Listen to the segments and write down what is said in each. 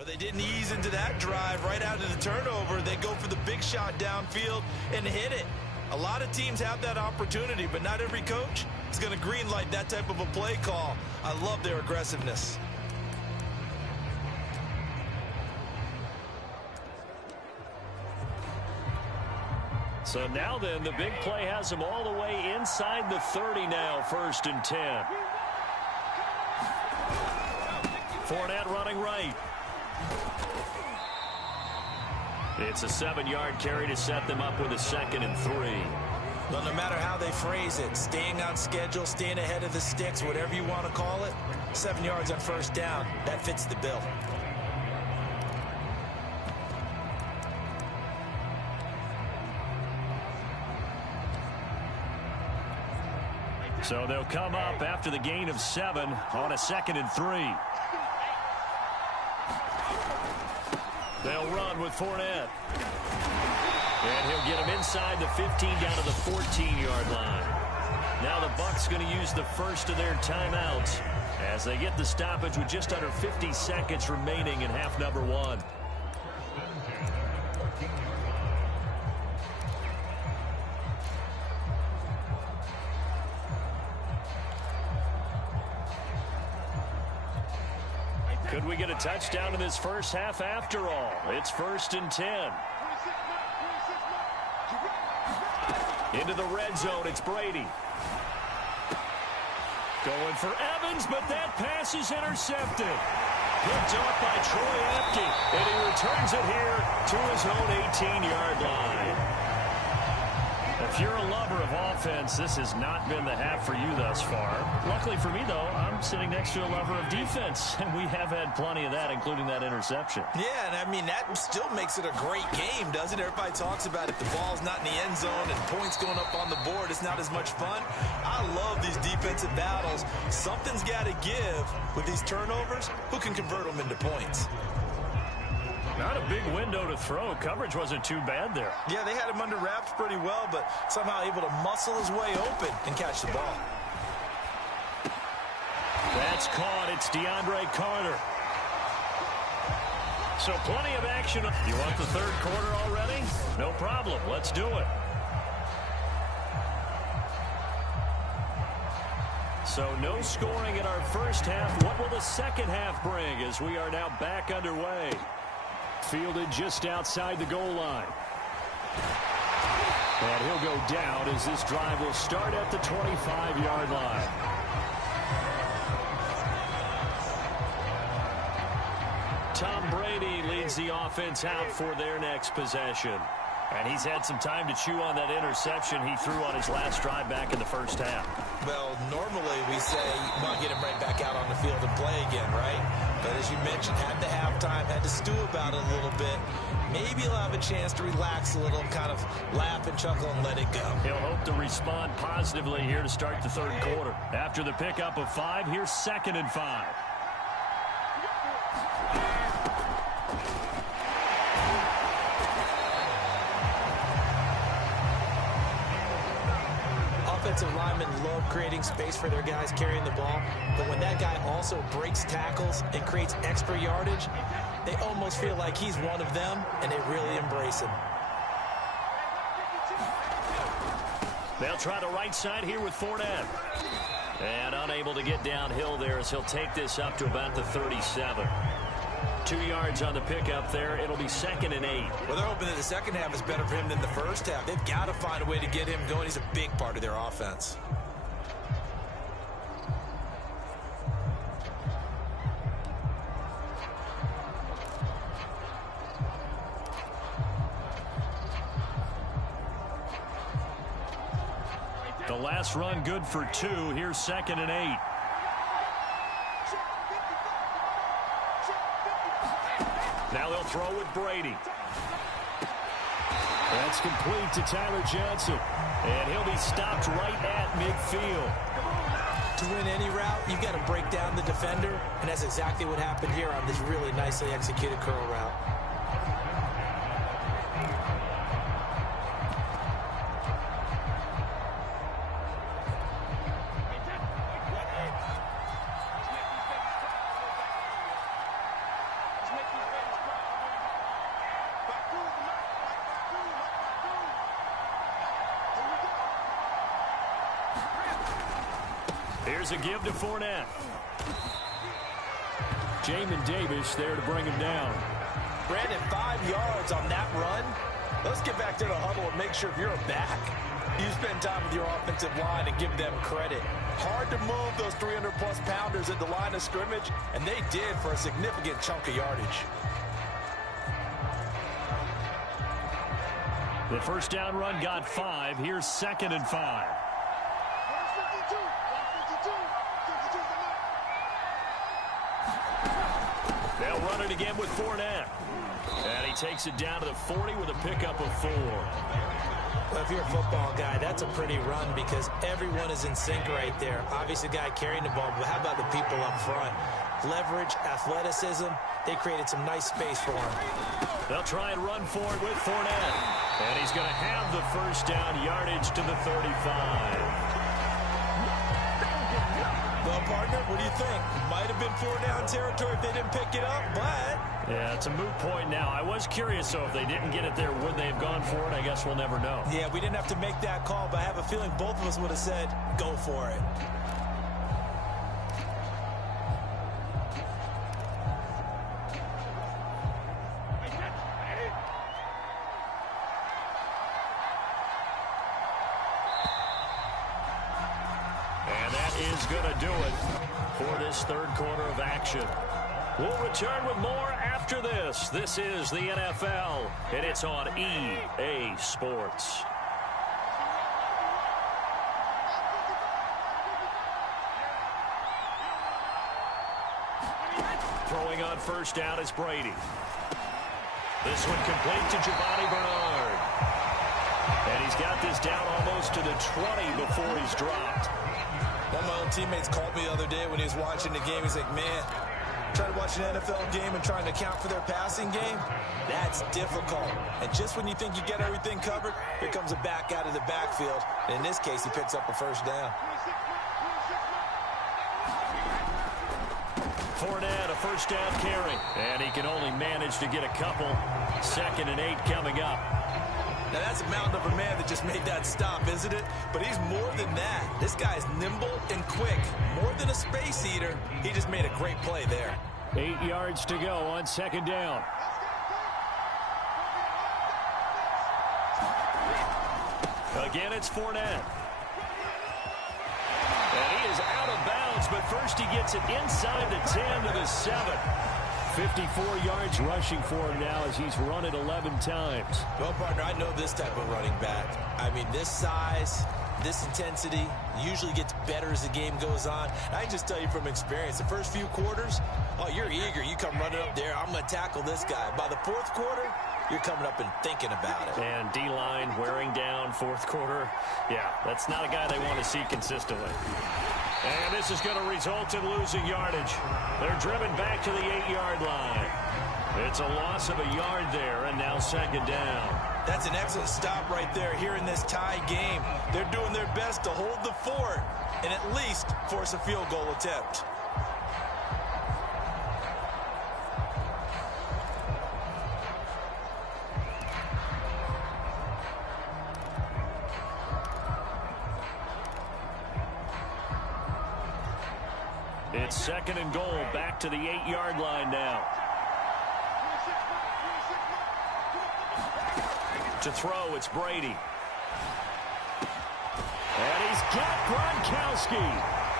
But they didn't ease into that drive right out of the turnover. They go for the big shot downfield and hit it. A lot of teams have that opportunity, but not every coach is going to greenlight that type of a play call. I love their aggressiveness. So now then, the big play has them all the way inside the 30 now, 1st and 10. Fournette running right. It's a 7-yard carry to set them up with a 2nd and 3. Well, no matter how they phrase it, staying on schedule, staying ahead of the sticks, whatever you want to call it, 7 yards on 1st down, that fits the bill. So they'll come up after the gain of 7 on a 2nd and 3. They'll run with Fournette. And he'll get him inside the 15 down to the 14-yard line. Now the Bucs going to use the first of their timeouts as they get the stoppage with just under 50 seconds remaining in half number 1. Could we get a touchdown in this first half after all? It's 1st and 10. Into the red zone, it's Brady. Going for Evans, but that pass is intercepted. Picked off by Troy Apke, and he returns it here to his own 18-yard line. If you're a lover of offense, this has not been the half for you thus far. Luckily for me, though, I'm sitting next to a lover of defense, and we have had plenty of that, including that interception. Yeah, and I mean, that still makes it a great game, doesn't it? Everybody talks about if the ball's not in the end zone and points going up on the board, it's not as much fun. I love these defensive battles. Something's got to give with these turnovers. Who can convert them into points? Not a big window to throw. Coverage wasn't too bad there. Yeah, they had him under wraps pretty well, but somehow able to muscle his way open and catch the ball. That's caught. It's DeAndre Carter. So plenty of action. You want the third quarter already? No problem. Let's do it. So no scoring in our first half. What will the second half bring as we are now back underway? Fielded just outside the goal line. And he'll go down as this drive will start at the 25-yard line. Tom Brady leads the offense out for their next possession. And he's had some time to chew on that interception he threw on his last drive back in the first half. Well, normally we say, well, get him right back out on the field and play again, right? But as you mentioned, at the halftime, had to stew about it a little bit. Maybe he'll have a chance to relax a little and kind of laugh and chuckle and let it go. He'll hope to respond positively here to start the third quarter. After the pickup of 5, here's 2nd and 5. Offensive linemen love creating space for their guys carrying the ball, but when that guy also breaks tackles and creates extra yardage, they almost feel like he's one of them, and they really embrace him. They'll try the right side here with Fournette. And unable to get downhill there as he'll take this up to about the 37. 2 yards on the pickup there. It'll be 2nd and 8. Well, they're hoping that the second half is better for him than the first half. They've got to find a way to get him going. He's a big part of their offense. The last run good for 2. Here's 2nd and 8. Now they'll throw with Brady. That's complete to Tyler Johnson. And he'll be stopped right at midfield. To win any route, you've got to break down the defender, and that's exactly what happened here on this really nicely executed curl route. Here's a give to Fournette. Jamin Davis there to bring him down. Brandon, 5 yards on that run. Let's get back to the huddle and make sure if you're a back, you spend time with your offensive line and give them credit. Hard to move those 300-plus pounders at the line of scrimmage, and they did for a significant chunk of yardage. The first down run got 5. Here's 2nd and 5. They'll run it again with Fournette. And he takes it down to the 40 with a pickup of 4. Well, if you're a football guy, that's a pretty run because everyone is in sync right there. Obviously, the guy carrying the ball, but how about the people up front? Leverage, athleticism, they created some nice space for him. They'll try and run for it with Fournette. And he's going to have the first down, yardage to the 35. Well, partner, what do you think? Might have been 4-down territory if they didn't pick it up, but... Yeah, it's a moot point now. I was curious, so if they didn't get it there, would they have gone for it? I guess we'll never know. Yeah, we didn't have to make that call, but I have a feeling both of us would have said, go for it. And that is going to do it for this third quarter of action. We'll return with more after this. This is the NFL, and it's on EA Sports. Throwing on first down is Brady. This one complete to Giovanni Bernard. And he's got this down almost to the 20 before he's dropped. One of my own teammates called me the other day when he was watching the game. He's like, man, trying to watch an NFL game and trying to account for their passing game, that's difficult. And just when you think you get everything covered, here comes a back out of the backfield. And in this case, he picks up a first down. Fournette, a first down carry. And he can only manage to get a couple. 2nd and 8 coming up. Now, that's a mountain of a man that just made that stop, isn't it? But he's more than that. This guy's nimble and quick. More than a space eater. He just made a great play there. 8 yards to go on 2nd down. Again, it's Fournette. And he is out of bounds, but first he gets it inside the 10 to the 7. 54 yards rushing for him now as he's run it 11 times. Well, partner, I know this type of running back. I mean, this size, this intensity usually gets better as the game goes on. I can just tell you from experience, the first few quarters, oh, you're eager. You come running up there, I'm going to tackle this guy. By the 4th quarter, you're coming up and thinking about it. And D-line wearing down 4th quarter. Yeah, that's not a guy they want to see consistently. And this is going to result in losing yardage. They're driven back to the 8-yard line. It's a loss of a yard there, and now 2nd down. That's an excellent stop right there here in this tie game. They're doing their best to hold the fort and at least force a field goal attempt. It's 2nd and goal, back to the 8-yard line now. To throw, it's Brady. And he's got Gronkowski.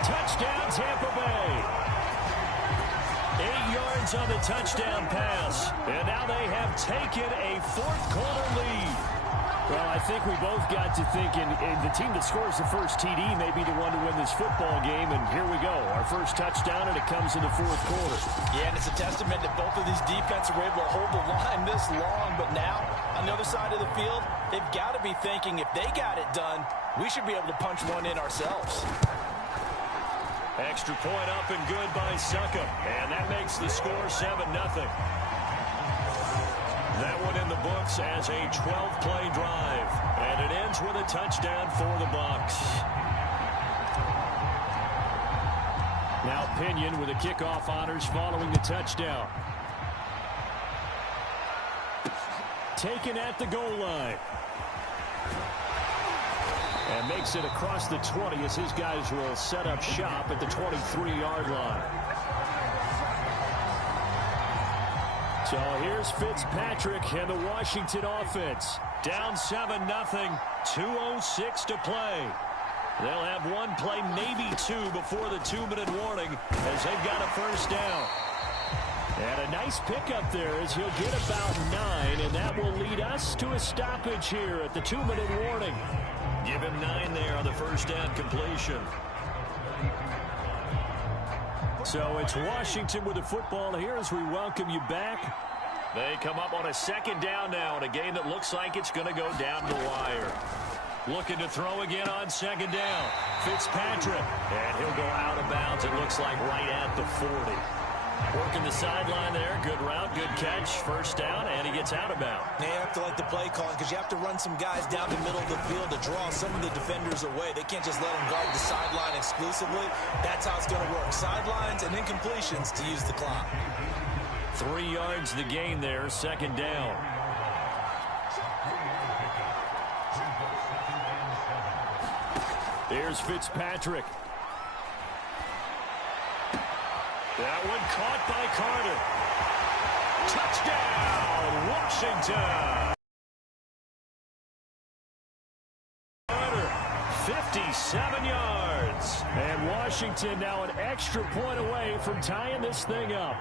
Touchdown, Tampa Bay. 8 yards on the touchdown pass. And now they have taken a 4th quarter lead. Well, I think we both got to thinking the team that scores the first TD may be the one to win this football game, and here we go. Our first touchdown, and it comes in the 4th quarter. Yeah, and it's a testament that both of these defenses were able to hold the line this long, but now, on the other side of the field, they've got to be thinking if they got it done, we should be able to punch one in ourselves. Extra point up and good by Succop, and that makes the score 7-0. That one in the books as a 12-play drive. And it ends with a touchdown for the Bucs. Now Pinion with the kickoff honors following the touchdown. Taken at the goal line. And makes it across the 20 as his guys will set up shop at the 23-yard line. So here's Fitzpatrick and the Washington offense. Down 7-0, 2:06 to play. They'll have one play, maybe two, before the 2-minute warning as they've got a first down. And a nice pickup there as he'll get about 9, and that will lead us to a stoppage here at the 2-minute warning. Give him 9 there on the first down completion. So it's Washington with the football here as we welcome you back. They come up on a second down now in a game that looks like it's going to go down the wire. Looking to throw again on second down. Fitzpatrick. And he'll go out of bounds, it looks like, right at the 40. Working the sideline there. Good route, good catch. First down, and he gets out of bounds. Now you have to like the play calling because you have to run some guys down the middle of the field to draw some of the defenders away. They can't just let them guard the sideline exclusively. That's how it's going to work. Sidelines and incompletions to use the clock. 3 yards the gain there, second down. There's Fitzpatrick. That one caught by Carter. Touchdown, Washington. 57 yards. And Washington now an extra point away from tying this thing up.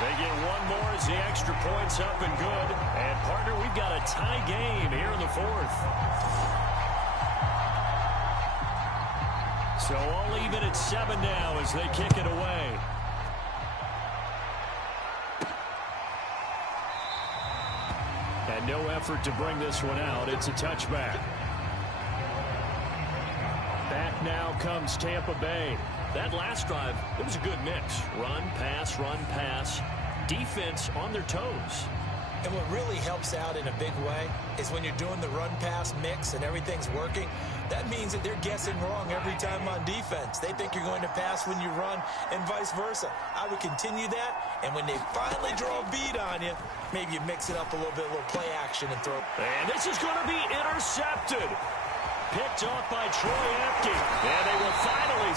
They get one more as the extra point's up and good. And, partner, we've got a tie game here in the fourth. So all even at 7 now as they kick it away. And no effort to bring this one out. It's a touchback. Back now comes Tampa Bay. That last drive, it was a good mix. Run, pass, defense on their toes. And what really helps out in a big way is when you're doing the run-pass mix and everything's working, that means that they're guessing wrong every time on defense. They think you're going to pass when you run and vice versa. I would continue that, and when they finally draw a bead on you, maybe you mix it up a little bit, a little play action and throw. And this is going to be intercepted. Picked off by Troy Apke. And they will finally